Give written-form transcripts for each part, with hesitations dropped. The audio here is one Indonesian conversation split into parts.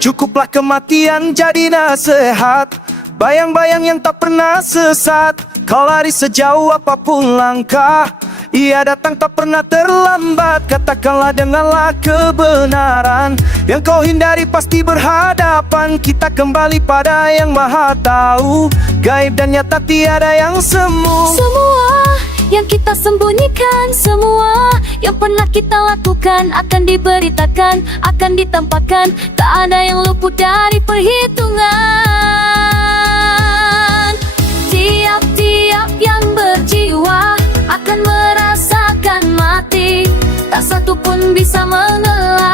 Cukuplah kematian jadi nasihat, bayang-bayang yang tak pernah sesat. Kau lari sejauh apapun langkah, ia datang tak pernah terlambat. Katakanlah denganlah kebenaran, yang kau hindari pasti berhadapan. Kita kembali pada yang maha tahu, gaib dan nyata tiada yang semu. Semua yang kita sembunyikan, semua yang pernah kita lakukan akan diberitakan, akan ditampakkan. Tak ada yang luput dari perhitungan. Tiap-tiap yang berjiwa akan merasakan mati, tak satu pun bisa mengelak.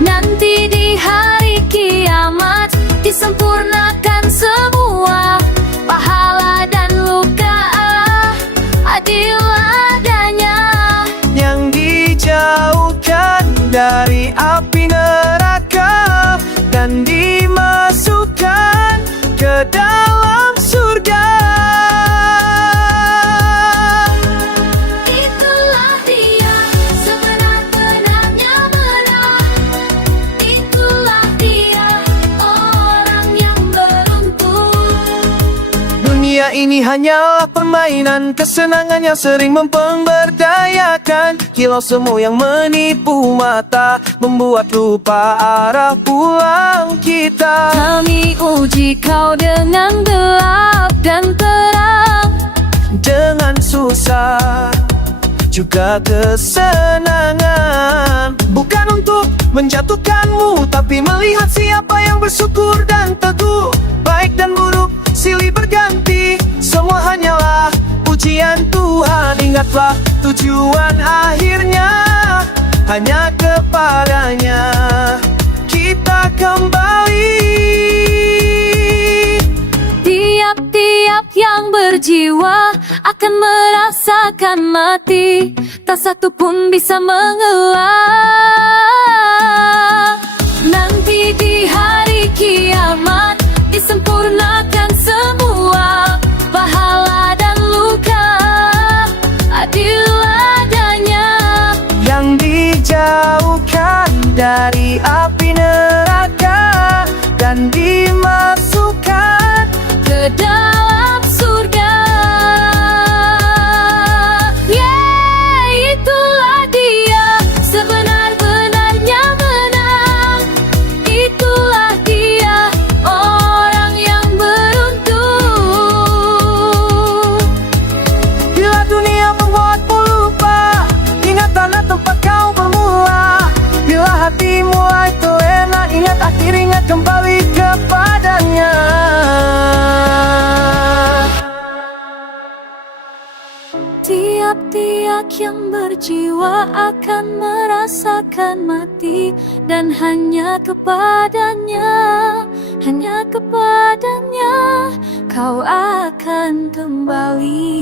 Nanti di hari kiamat disempurnakan semua, pahala dan luka adil adanya. Yang dijauhkan dari api neraka dan dimasukkan ke dalam surga. Itulah dia sebenar-benarnya menang. Itulah dia orang yang beruntung. Dunia ini hanyalah permainan, kesenangannya sering mempemberdayakan. Kilau semu yang menipu mata, membuat lupa arah pulang kita. Kami uji kau dengan gelap dan terang, Dengan susah juga kesenangan. Bukan untuk menjatuhkanmu, tapi melihat siapa yang bersyukur dan teguh. Baik dan buruk silih berganti, semua hanyalah ujian Tuhan. Ingatlah tujuan akhirnya hanya kepadanya kita kembali. tiap-tiap yang berjiwa akan merasakan mati, tak satu pun bisa mengelak. Nanti di hari kiamat disempurnakan semua, pahala dan luka adil adanya. Yang dijauhkan dari api neraka dan dimasukkan ke dalam surga. Itulah dia sebenar-benarnya menang. Itulah dia orang yang beruntung. Bila dunia membuatmu lupa, ingat tanah tempat kau bermula. Bila hati mulai terlena, ingat akhir, ingat kembali kepadanya. Tiap-tiap yang berjiwa akan merasakan mati, dan hanya kepadanya kau akan kembali.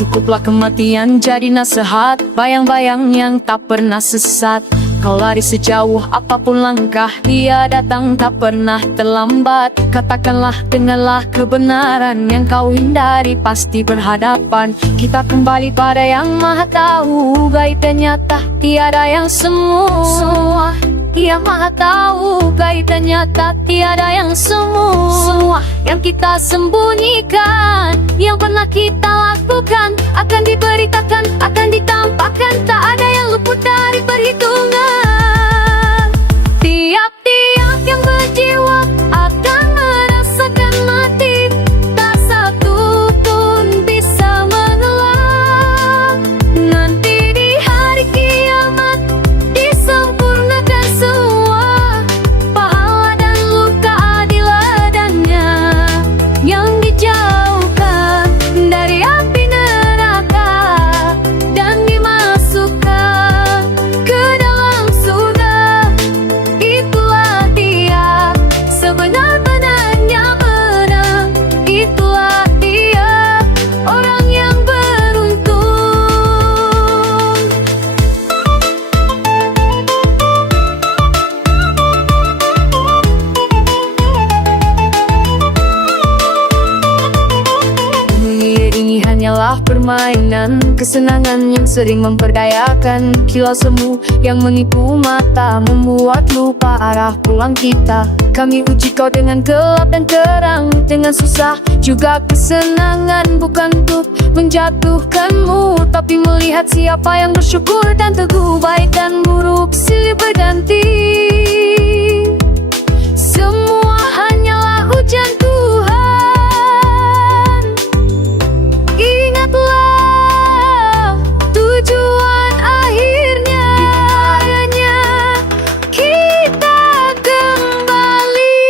Cukuplah kematian jadi nasihat, bayang-bayang yang tak pernah sesat. Kau lari sejauh apapun langkah, dia datang tak pernah terlambat. Katakanlah denganlah kebenaran, yang kau hindari pasti berhadapan. Kita kembali pada yang maha tahu, gaib dan nyata tiada yang semu. Semua Dia maha tahu, gaib dan nyata tiada yang semu. Semua yang kita sembunyikan, yang pernah kita lakukan, akan diberitakan, akan ditampakkan. Tak ada yang luput dari perhitungan. Tiap-tiap yang berjiwa akan merasakan mati, tak satu pun bisa mengelak. Nanti di hari kiamat disempurnakan semua, pahala dan luka adil adanya. Yang dijauhkan dari api neraka dan dimasukkan ke dalam surga. permainan, kesenangan yang sering memperdayakan. Kilau semu yang menipu mata, membuat lupa arah pulang kita. Kami uji kau dengan gelap dan terang, dengan susah juga kesenangan. Bukan untuk menjatuhkanmu, tapi melihat siapa yang bersyukur dan teguh. Baik dan buruk silih berganti, semua hanyalah ujian Tuhan. Ingatlah tujuan akhirnya, hanya kita kembali.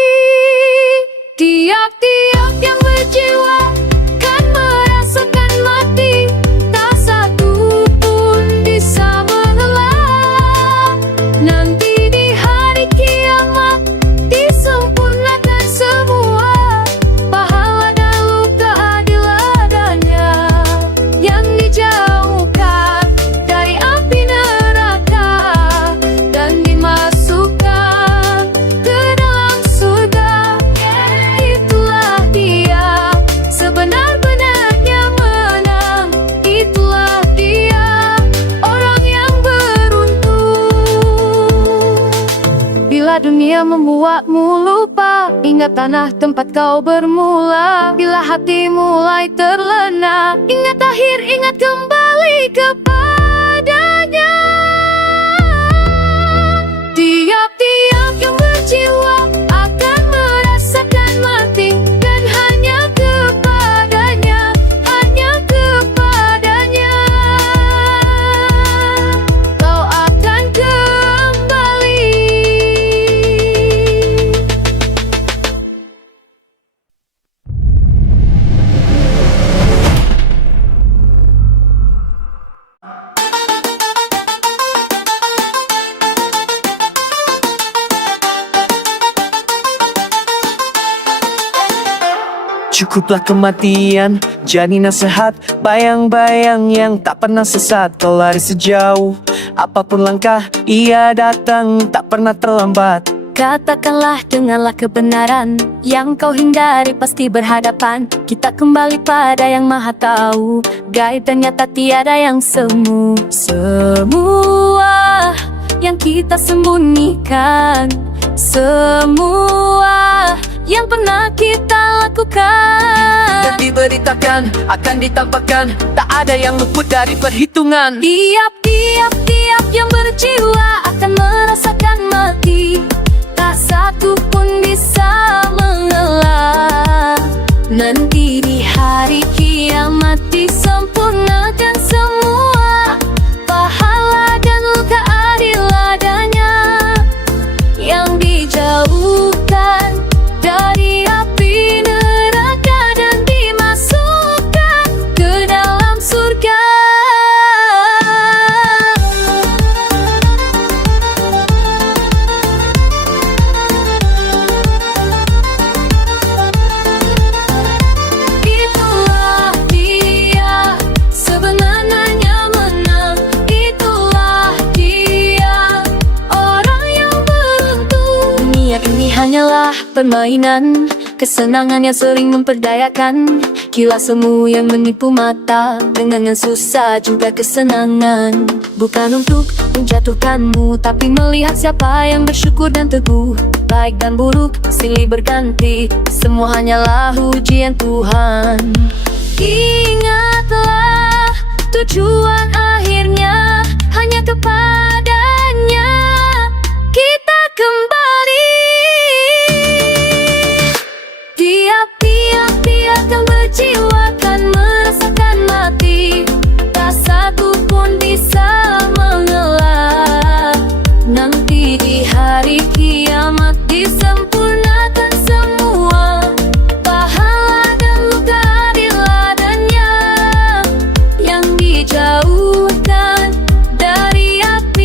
Tiap-tiap yang berjiwa kan merasakan mati, tak satu pun bisa mengelak. Nanti di hari kiamat disempurnakan semua pahala dan luka adil adanya, yang dijauhkan dari api neraka dan dimasukkan ke dalam surga. Itulah dia sebenar-benarnya menang, itulah dia orang yang beruntung. Bila dunia membuatmu lupa, ingat tanah tempat kau bermula. Bila hati mulai terlena, ingat akhir, ingat kembali kepadanya. Tiap-tiap yang berjiwa akan merasakan mati, dan hanya kepadanya, hanya kepadanya kau akan kembali. Cukuplah kematian jadi nasihat, bayang-bayang yang tak pernah sesat. Kau lari sejauh apapun langkah, ia datang tak pernah terlambat. Katakanlah, dengarlah kebenaran, yang kau hindari pasti berhadapan. Kita kembali pada yang maha tahu, gaib dan nyata tiada yang semu. Semua yang kita sembunyikan, semua yang pernah kita lakukan, Dan diberitakan, akan ditampakkan, tak ada yang luput dari perhitungan. Tiap-tiap yang berjiwa akan merasakan mati, tak satu pun bisa mengelak. Nanti di hari kiamat disempurnakan semua pahala dan luka adil adanya, yang dijauhkan dari api neraka dan dimasukkan ke dalam surga. Itulah dia sebenarnya menang, itulah dia orang yang beruntung. Dunia ini hanyalah permainan, kesenangan yang sering memperdayakan. Kilas semu yang menipu mata, dengan yang susah juga kesenangan. Bukan untuk menjatuhkanmu, tapi melihat siapa yang bersyukur dan teguh. Baik dan buruk silih berganti, semua hanyalah ujian Tuhan. Ingatlah tujuan akhirnya, hanya kepadanya kita kembali. Tiap-tiap yang berjiwa kan merasakan mati, tak satu pun bisa mengelak. Nanti di hari kiamat disempurnakan semua pahala dan luka adil adanya, yang dijauhkan dari api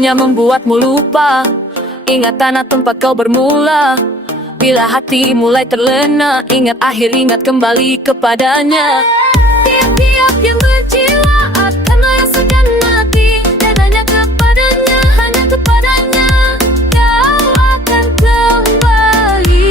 dunia membuatmu lupa ingatan tempat kau bermula. Bila hati mulai terlena, ingat akhir, ingat kembali kepadanya. Tiap-tiap yang berjiwa akan merasakan mati, dan hanya kepadanya, hanya kepadanya kau akan kembali.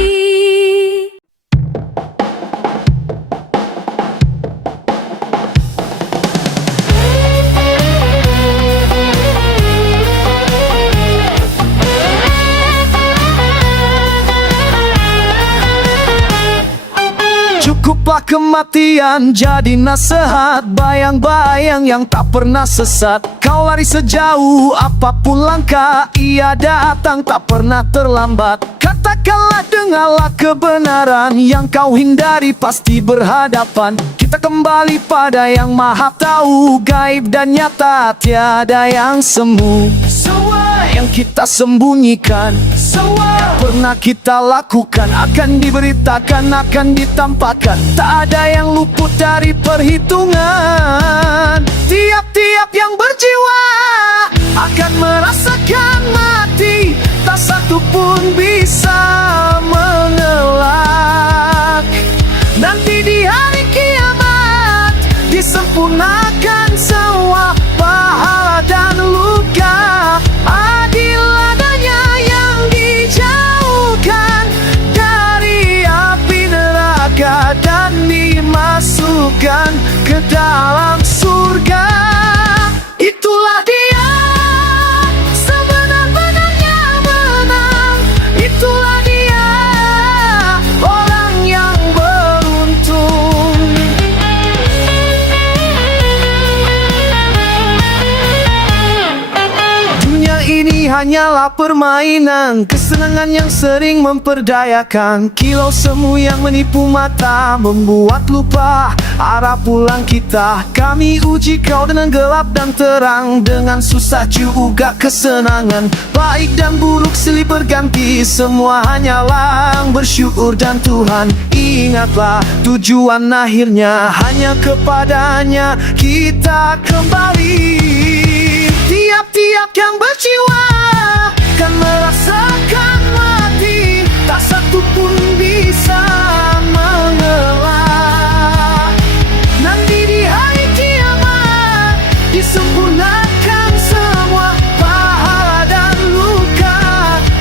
Cukuplah kematian jadi nasihat, bayang-bayang yang tak pernah sesat. Kau lari sejauh apapun langkah, ia datang tak pernah terlambat. Katakanlah, dengarlah kebenaran, yang kau hindari pasti berhadapan. Kita kembali pada yang maha tahu, gaib dan nyata tiada yang semu. Semua yang kita sembunyikan, semua yang pernah kita lakukan, akan diberitakan, akan ditampakkan. Tak ada yang luput dari perhitungan. Tiap-tiap yang berjiwa akan merasakan mati, tak satu pun bisa mengelak. Nanti di hari kiamat disempurnakan semua pahala dan luka. Adil adanya yang dijauhkan dari api neraka dan dimasukkan ke dalam surga. Itulah dia sebenar-benarnya menang. Itulah dia orang yang beruntung. Dunia ini hanyalah permainan, kesenangan yang sering memperdayakan. Kilau semu yang menipu mata, membuat lupa arah pulang kita. Kami uji kau dengan gelap dan terang, dengan susah juga kesenangan. Baik dan buruk silih berganti, semua hanyalah bersyukur dan Tuhan. Ingatlah tujuan akhirnya, hanya kepadanya kita kembali. Tiap-tiap yang berjiwa kan merasakan mati, tak satu pun bisa mengelak. Nanti di hari kiamat disempurnakan semua pahala dan luka.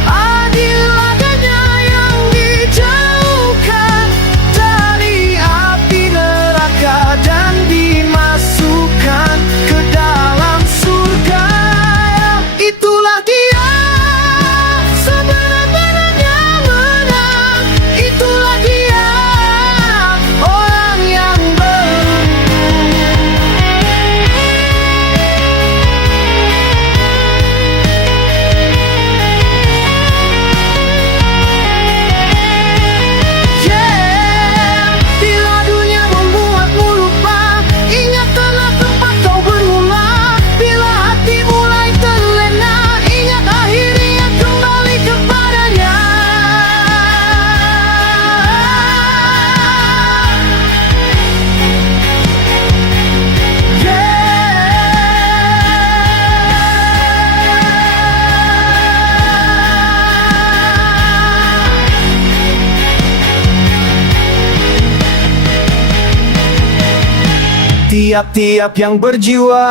Adil adanya yang dijauhkan dari api neraka dan dimasukkan ke dalam surga. Itulah dia sebenar-benarnya menang. Itulah dia orang yang Bila dunia membuatmu lupa, ingatlah tempat kau bermula. Bila hati mulai terlena, ingat akhir, ingat kembali kepadanya. Tiap-tiap yang berjiwa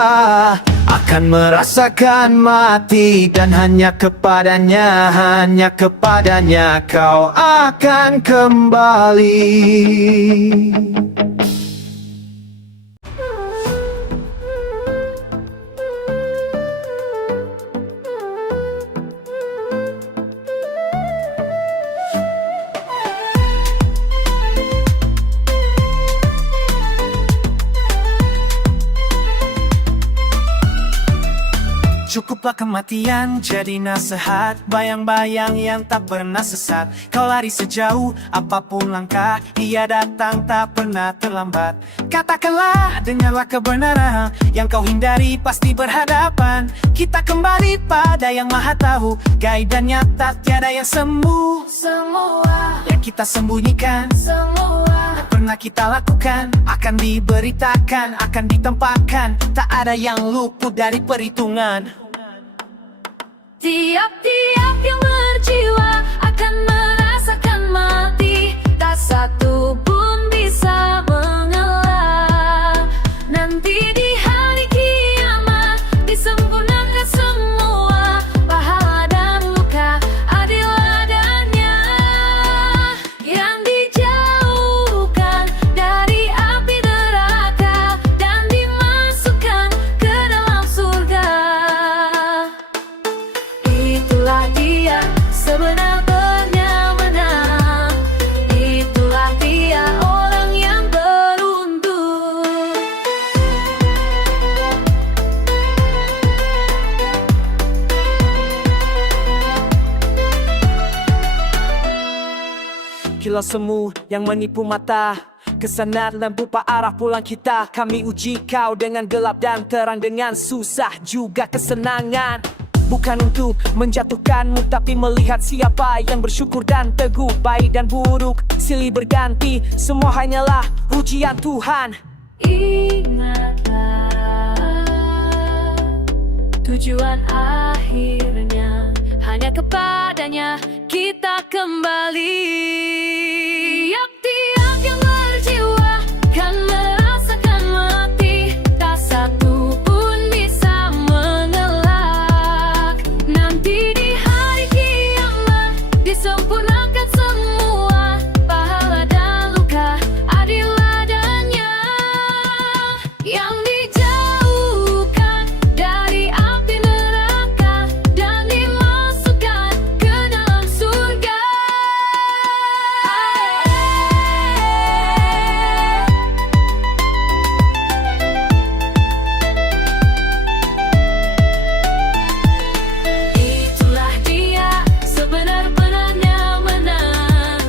akan merasakan mati, dan hanya kepadanya kau akan kembali. Cukuplah kematian jadi nasihat, bayang-bayang yang tak pernah sesat. Kau lari sejauh apapun langkah, ia datang tak pernah terlambat. Katakanlah, dengarlah kebenaran, yang kau hindari pasti berhadapan. Kita kembali pada yang maha tahu, gaib dan nyata tiada yang semu. Semua yang kita sembunyikan, semua pernah kita lakukan, akan diberitakan, akan ditempatkan. Tak ada yang luput dari perhitungan. Tiap-tiap yang berjiwa akan merasakan mati. Tak satu pun bisa mengelak. Nanti di hari kiamat disempurnakan semua pahala dan luka, adil adanya. Yang dijauhkan dari api neraka dan dimasukkan ke dalam surga. Itulah dia sebenarnya menang. Itulah dia orang yang beruntung. Kilau semu yang menipu mata, kesanar lampu arah pulang kita. Kami uji kau dengan gelap dan terang, dengan susah juga kesenangan. Bukan untuk menjatuhkanmu, tapi melihat siapa yang bersyukur dan teguh. Baik dan buruk silih berganti, semua hanyalah ujian Tuhan. Ingatlah, tujuan akhirnya hanya kepadanya kita kembali. Tiap-tiap yang berjiwa kan merasakan mati. Tak satu pun bisa mengelak. Nanti di hari kiamat disempurnakan semua pahala dan luka, adil adanya. Yang dijauhkan dari api neraka dan dimasukkan ke dalam surga. Itulah dia sebenar-benarnya menang.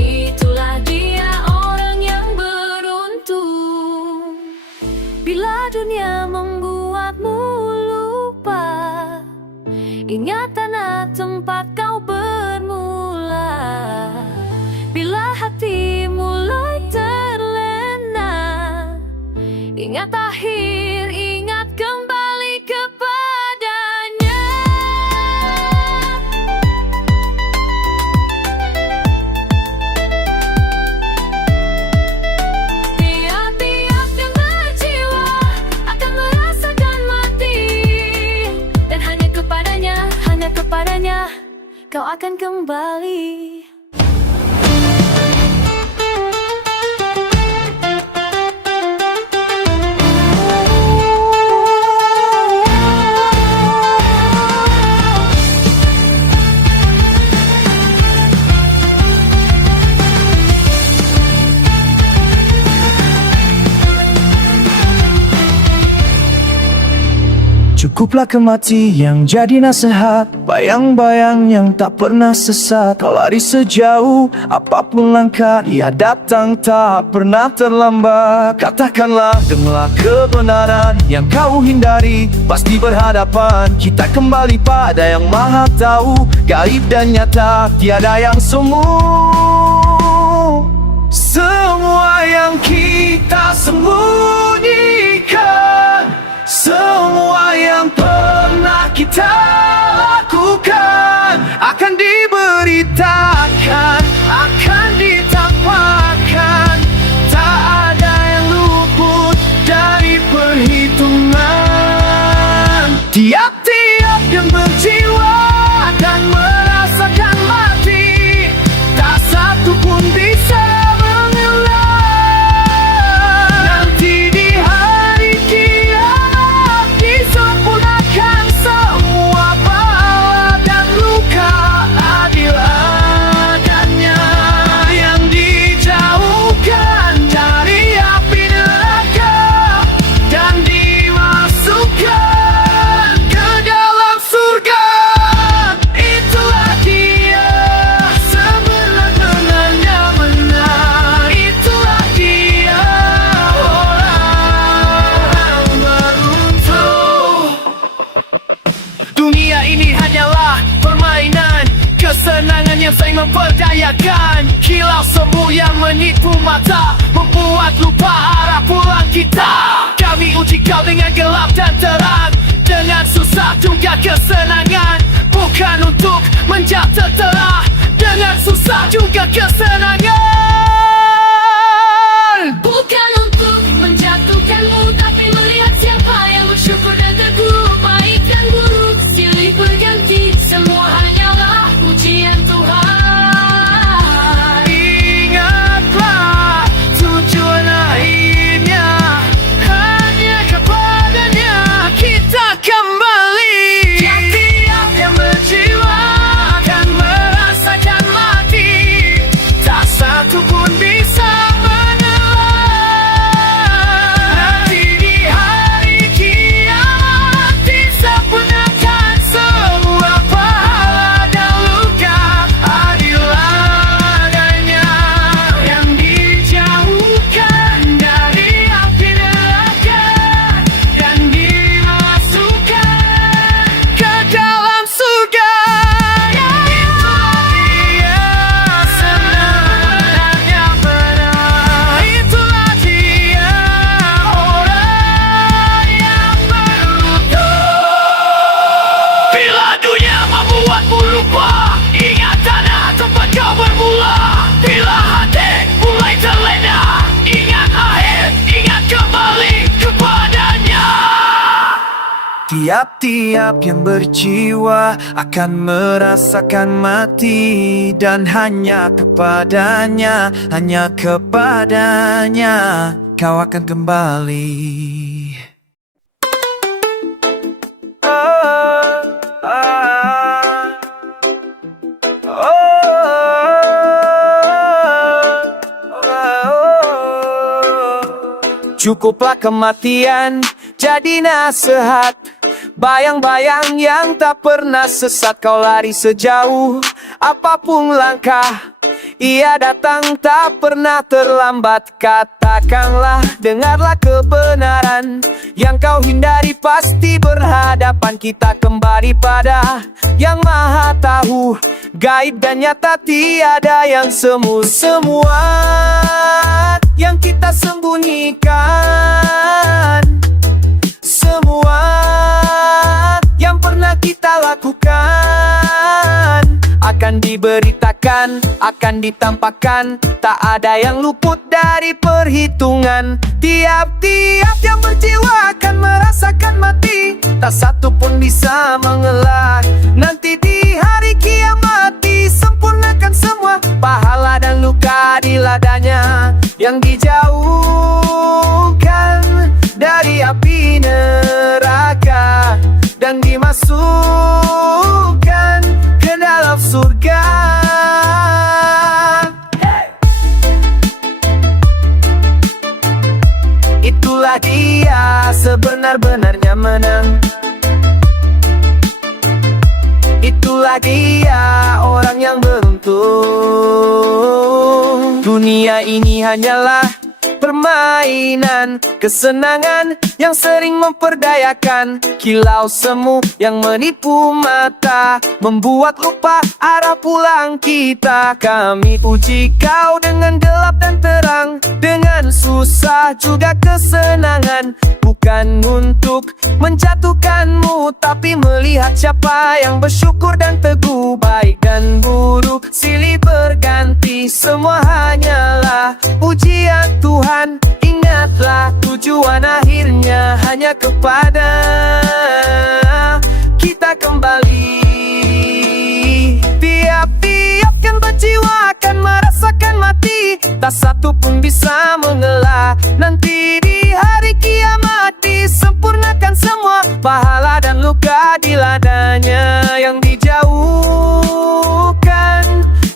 Itulah dia orang yang beruntung. Bila dunia membuatmu lupa, ingat tanah tempat kau bermula. Bila hati mulai terlena, ingat akhir, ingat kembali kepadanya. Tiap-tiap yang berjiwa akan merasakan mati. Dan hanya kepadanya kau akan kembali. Cukuplah kematian jadi nasihat, bayang-bayang yang tak pernah sesat. Kau lari sejauh apapun langkah, ia datang tak pernah terlambat. Katakanlah demilah kebenaran yang kau hindari, pasti berhadapan. Kita kembali pada yang maha tahu, gaib dan nyata, tiada yang semu. Semua yang kita sembunyikan, semua yang pernah kita lakukan akan diberitakan, akan ditampakkan. Tak ada yang luput dari perhitungan. Tiap-tiap yang berjiwa akan merasakan mati. Tak satu pun bisa kesenangan yang saya memperdayakan. Kilau semu yang menipu mata, membuat lupa arah pulang kita. Kami uji kau dengan gelap dan terang, Dengan susah juga kesenangan, bukan untuk menjatuh telah. Dengan susah juga kesenangan, Bukan untuk menjatuhkanmu, tapi melihat siapa yang bersyukur dan teguh. Baik dan buruk silih berganti, semua hanyalah ujian Tuhan. ingatlah tujuan akhirnya hanya kepadanya kita kembali. Tiap yang berjiwa akan merasakan mati, tak satu pun bisa mengelak. Nanti di hari kiamat disempurnakan semua pahala dan luka. Adillah adanya yang dijauhkan dari api neraka dan dimasukkan ke dalam surga. Itulah dia orang yang beruntung. Bila dunia membuatmu lupa, ingat tanah tempat kau bermula. Bila hati mulai terlena, ingat akhir, ingat kembali kepadanya. Tiap-tiap yang berjiwa akan merasakan mati, dan hanya kepadanya kau akan kembali. Cukuplah kematian jadi nasihat, bayang-bayang yang tak pernah sesat. Kau lari sejauh apapun langkah, ia datang tak pernah terlambat. Katakanlah, dengarlah kebenaran yang kau hindari pasti berhadapan. Kita kembali pada yang maha tahu, gaib dan nyata tiada yang semu. Semua yang kita sembunyikan, semua yang pernah kita lakukan, akan diberitakan, akan ditampakkan. Tak ada yang luput dari perhitungan. Tiap-tiap yang berjiwa akan merasakan mati, tak satu pun bisa mengelak. Nanti di hari kiamat disempurnakan semua pahala dan luka di ladanya, yang dijauhkan dari api neraka dan dimasukkan ke dalam surga. Itulah dia sebenar-benarnya menang. Itulah dia orang yang beruntung. Dunia ini hanyalah permainan, kesenangan yang sering memperdayakan. Kilau semu yang menipu mata, membuat lupa arah pulang kita. Kami uji kau dengan gelap dan terang, dengan susah juga kesenangan. Bukan untuk menjatuhkanmu, tapi melihat siapa yang bersyukur dan teguh. Baik dan buruk silih berganti, semua hanyalah ujian Tuhan. Ingatlah tujuan akhirnya hanya kepada kita kembali. Tiap-tiap yang berjiwa akan merasakan mati, tak satu pun bisa mengelak. Nanti di hari kiamat disempurnakan semua pahala dan luka di ladanya, yang dijauhkan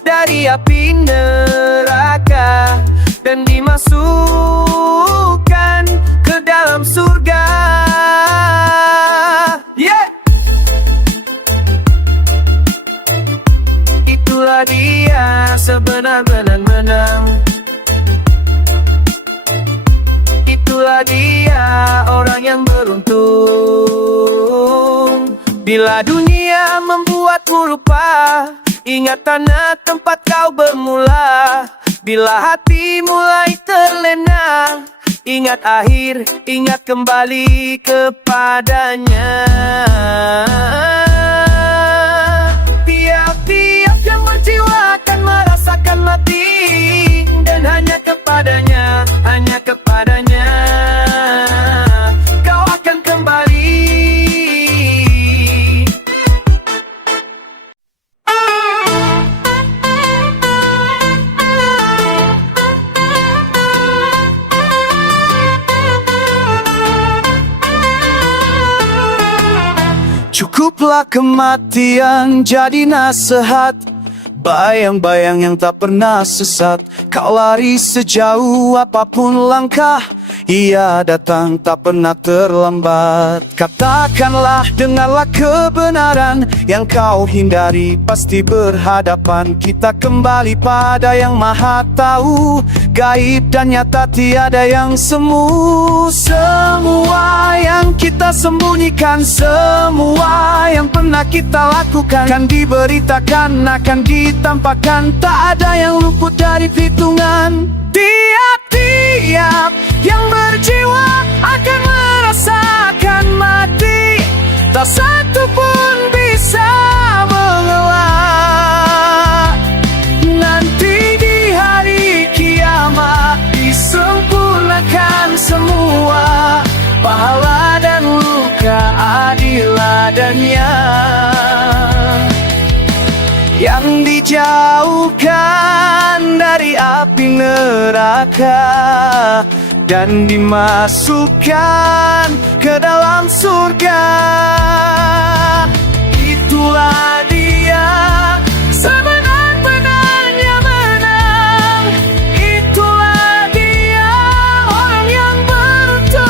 dari api neraka dan dimasukkan ke dalam surga. Yeah! Itulah dia sebenar-benar menang. Itulah dia orang yang beruntung. Bila dunia membuatmu lupa, ingat tanah tempat kau bermula. Bila hati mulai terlena, Ingat akhir, ingat kembali kepadanya. Tiap-tiap yang berjiwa akan merasakan mati, dan hanya kepadanya kau akan kembali. Cukuplah kematian jadi nasihat, bayang-bayang yang tak pernah sesat. Kau lari sejauh apapun langkah, ia datang tak pernah terlambat. Katakanlah, dengarlah kebenaran yang kau hindari pasti berhadapan. Kita kembali pada yang maha tahu, gaib dan nyata tiada yang semu. Semua yang kita sembunyikan, semua yang pernah kita lakukan, akan diberitakan, akan ditampakkan. Tak ada yang luput dari perhitungan. Tiap-tiap yang berjiwa akan merasakan mati, tak satu pun bisa mengelak. Nanti di hari kiamat disempurnakan semua, pahala dan luka adil adanya. Yang dijauhkan dari api neraka dan dimasukkan ke dalam surga. Itulah dia sebenar-benarnya menang. Itulah dia orang yang beruntung.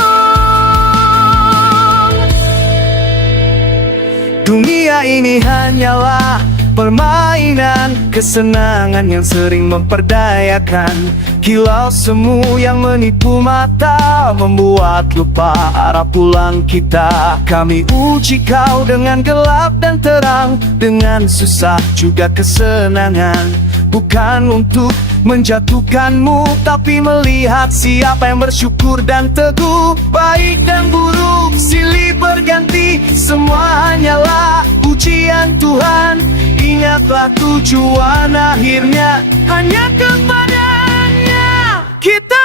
Dunia ini hanyalah permainan, kesenangan yang sering memperdayakan. Kilau semu yang menipu mata, membuat lupa arah pulang kita. Kami uji kau dengan gelap dan terang, dengan susah juga kesenangan. Bukan untuk menjatuhkanmu, tapi melihat siapa yang bersyukur dan teguh. Baik dan buruk silih berganti, semua hanyalah ujian Tuhan. Ingatlah tujuan akhirnya hanya kepadanya kita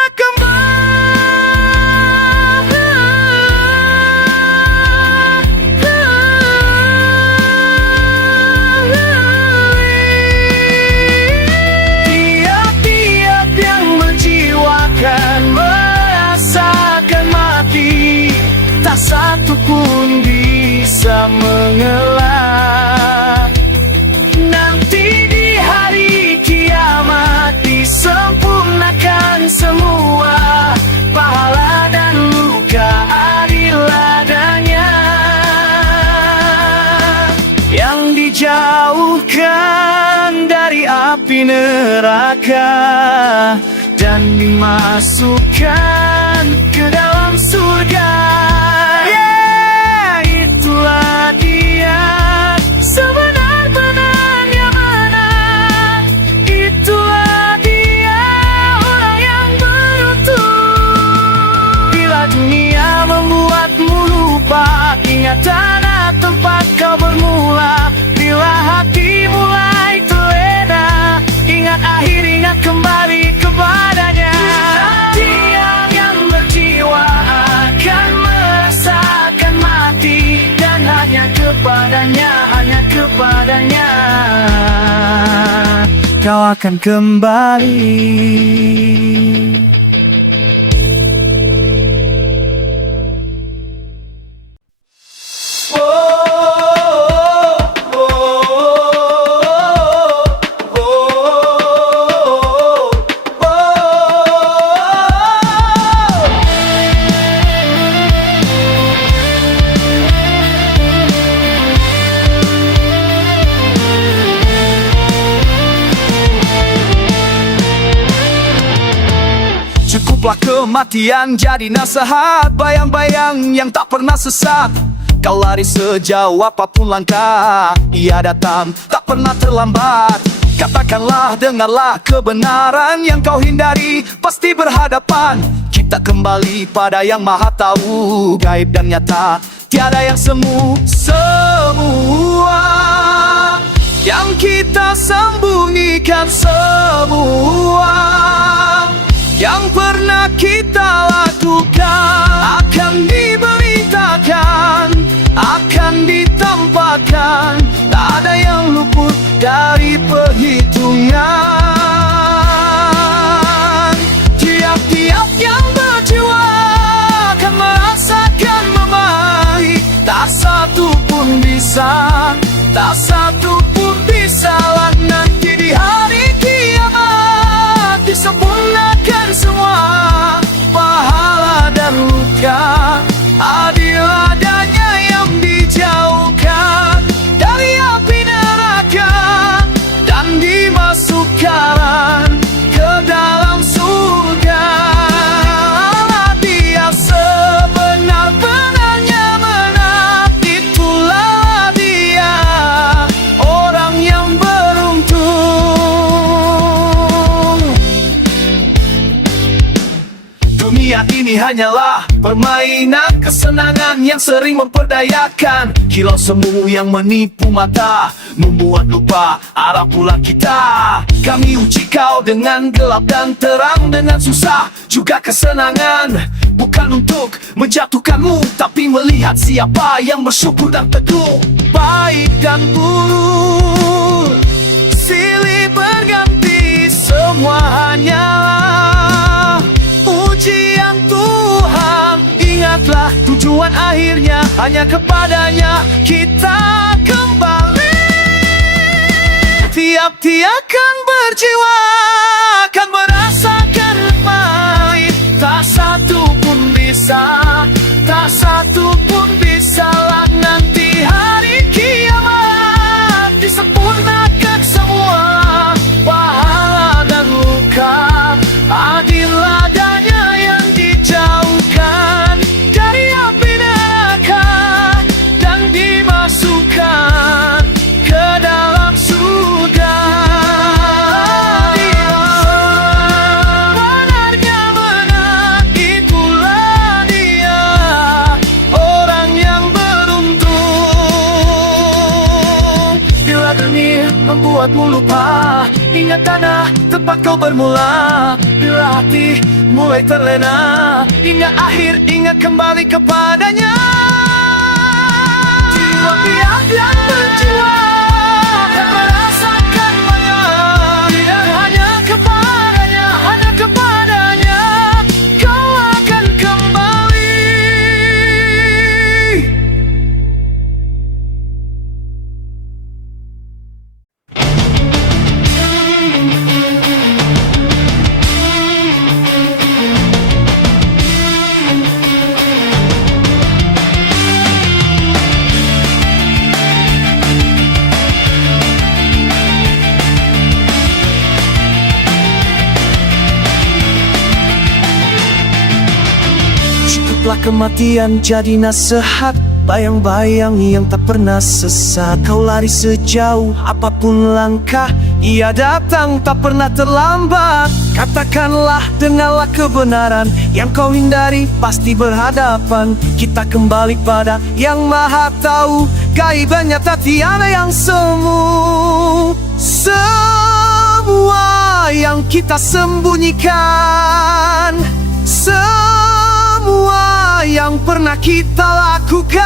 Tiap-tiap yang berjiwa akan merasakan mati, tak satu pun bisa mengelak. Nanti di hari kiamat disempurnakan semua, pahala dan luka adil adanya. Yang dijauhkan dari api neraka dan dimasukkan ke dalam surga. Yeah, itulah dia sebenar-benarnya menang. Itulah dia orang yang beruntung. Bila dunia membuatmu lupa, ingat tanah tempat kau bermula. Bila hati mulai terlena, ingat akhir, ingat kembali kepadanya. Tiap yang berjiwa akan merasakan mati, dan hanya kepadanya kau akan kembali. Cukuplah kematian jadi nasihat, bayang-bayang yang tak pernah sesat. Kau lari sejauh apapun langkah, ia datang tak pernah terlambat. Katakanlah, dengarlah kebenaran yang kau hindari pasti berhadapan. Kita Kita kembali pada yang maha tahu, gaib dan nyata, tiada yang semu. Semua yang kita sembunyikan, semua yang pernah kita lakukan akan diberitakan, akan ditampakkan. Tak ada yang luput dari perhitungan. Tiap-tiap yang berjiwa akan merasakan memahami. Tak satu pun bisa, tak satu pun bisalah nanti di hari kiamat disempurnakan semua pahala dan luka. Adil adanya yang dijauhkan dari api neraka dan dimasukkan ke dalam surga. Dia sebenar-benarnya menang, itulah dia orang yang beruntung. Dunia ini hanyalah permainan kesenangan yang sering memperdayakan. Kilau semu yang menipu mata, membuat lupa arah pulang kita. Kami uji kau dengan gelap dan terang, dengan susah juga kesenangan. Bukan untuk menjatuhkanmu, tapi melihat siapa yang bersyukur dan teguh. Baik dan buruk silih berganti, semua hanyalah ujian Tuhan. Ingatlah tujuan akhirnya hanya kepadanya kita kembali. Tiap-tiap kan berjiwa akan merasakan nikmat. Tak satu pun bisa, tak satu pun bisalah nanti hari kiamat disempurnakan semua pahala dan luka. Adil adanya yang dijauhkan dari api neraka dan dimasukkan ke dalam surga. Benarnya menang, itulah dia orang yang beruntung. Bila dunia membuatmu lupa, ingat tanah tempat kau bermula. Bila hati mulai terlena, ingat akhir, ingat kembali kepadanya. Tiap-tiap yang berjiwa akan merasakan banyak. Tidak hanya kepadanya, hanya kepadanya kau akan kembali. Cukuplah kematian jadi nasihat, bayang-bayang yang tak pernah sesat. Kau lari sejauh apapun langkah, ia datang tak pernah terlambat. Katakanlah, dengarlah kebenaran, yang kau hindari pasti berhadapan. Kita kembali pada yang maha tahu, gaibannya tak tiada yang semu. Semua yang kita sembunyikan, semua yang pernah kita lakukan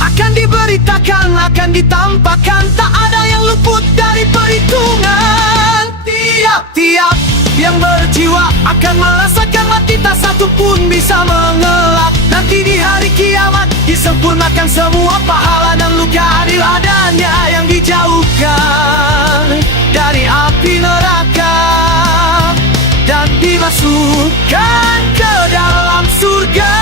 akan diberitakan, akan ditampakkan. Tak ada yang luput dari perhitungan. Tiap-tiap yang berjiwa akan merasakan mati, tak satu pun bisa mengelak. Nanti di hari kiamat disempurnakan semua pahala dan luka. Adil adanya yang dijauhkan dari api neraka dan dimasukkan ke dalam surga.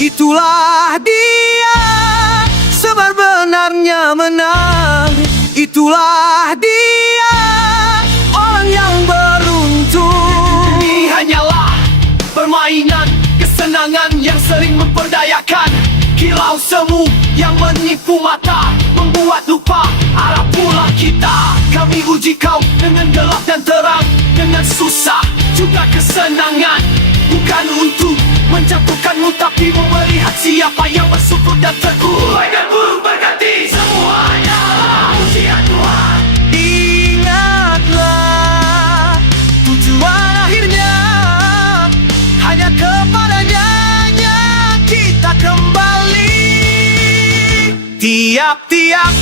Itulah dia sebenar-benarnya menang. Itulah dia orang yang beruntung. Ini hanyalah permainan kesenangan yang sering memperdayakan. Kilau semu yang menipu mata, membuat lupa arah pulang kita. Kami uji kau dengan gelap dan terang, dengan susah juga kesenangan. Bukan untuk menjatuhkanmu, tapi mau melihat siapa yang bersyukur dan teguh. Baik dan buruk berganti, semuanya ujian Tuhan. Ingatlah, tujuan akhirnya hanya kepadanya kita kembali. Tiap-tiap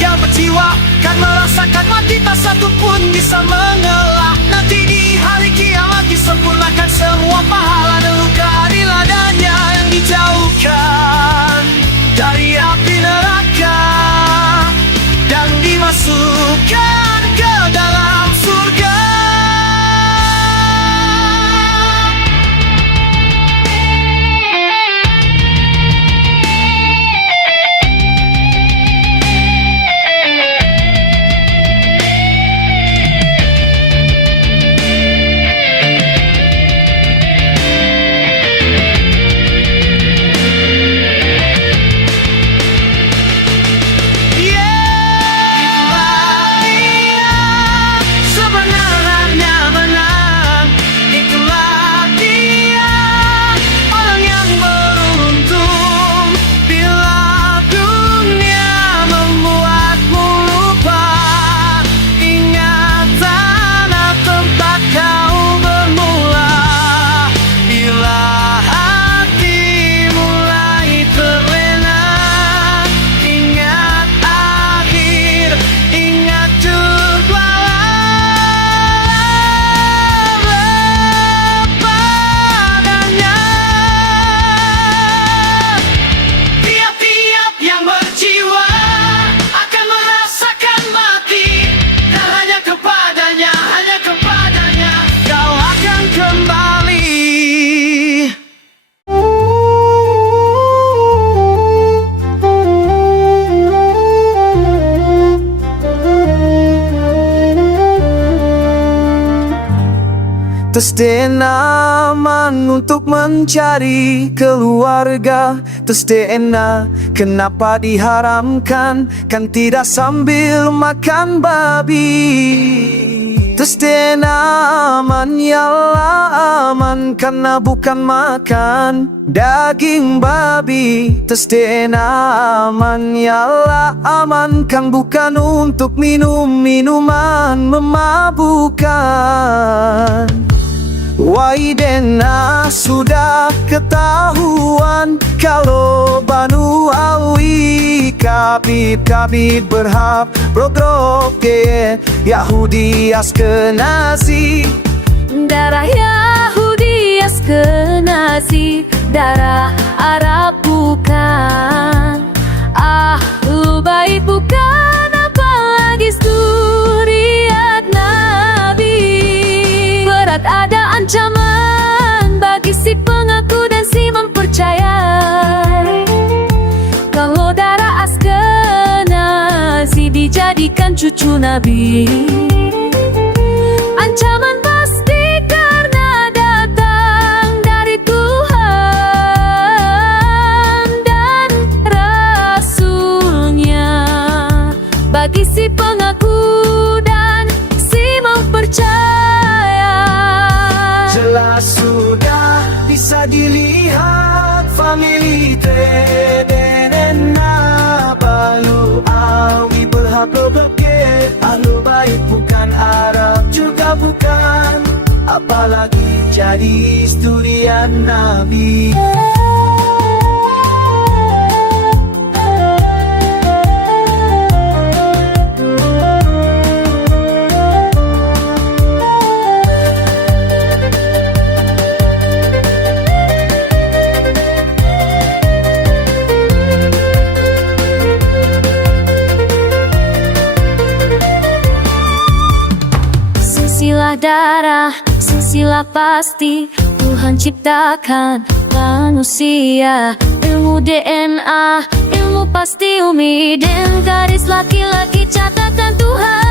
yang berjiwa kan merasakan mati, tak satu pun bisa mengelak. Nanti di hari kiamat disempurnakan semua pahala dan luka di ladanya yang dijauhkan dari api neraka dan dimasukkan ke dalam surga. Terus aman untuk mencari keluarga. Terus kenapa diharamkan? Kan tidak sambil makan babi. Terus aman, yalah aman, karena bukan makan daging babi. Terus aman, yalah aman, kan bukan untuk minum minuman memabukkan. Waidena sudah ketahuan kalau Banu Alwi kabit berhab brodrok Yahudi Askenazi. Darah Yahudi Askenazi, darah Arab bukan, Ahlul Bait bukan, apalagi zuriat Nabi. Berat ada ancaman bagi si pengaku dan si mempercaya kalau darah Askenazi dijadikan cucu Nabi. Ancaman pasti karena datang dari Tuhan dan Rasul-Nya bagi si pengaku dan si mempercaya. Jelas sudah bisa dilihat famili Tenena Banu Alwi berhak berbeket. Ahlul Bait bukan, Arab juga bukan, apalagi jadi isturian Nabi. Silsilah darah, silsilah pasti Tuhan ciptakan manusia. Ilmu DNA, ilmu pasti umi, dan garis laki-laki catatan Tuhan.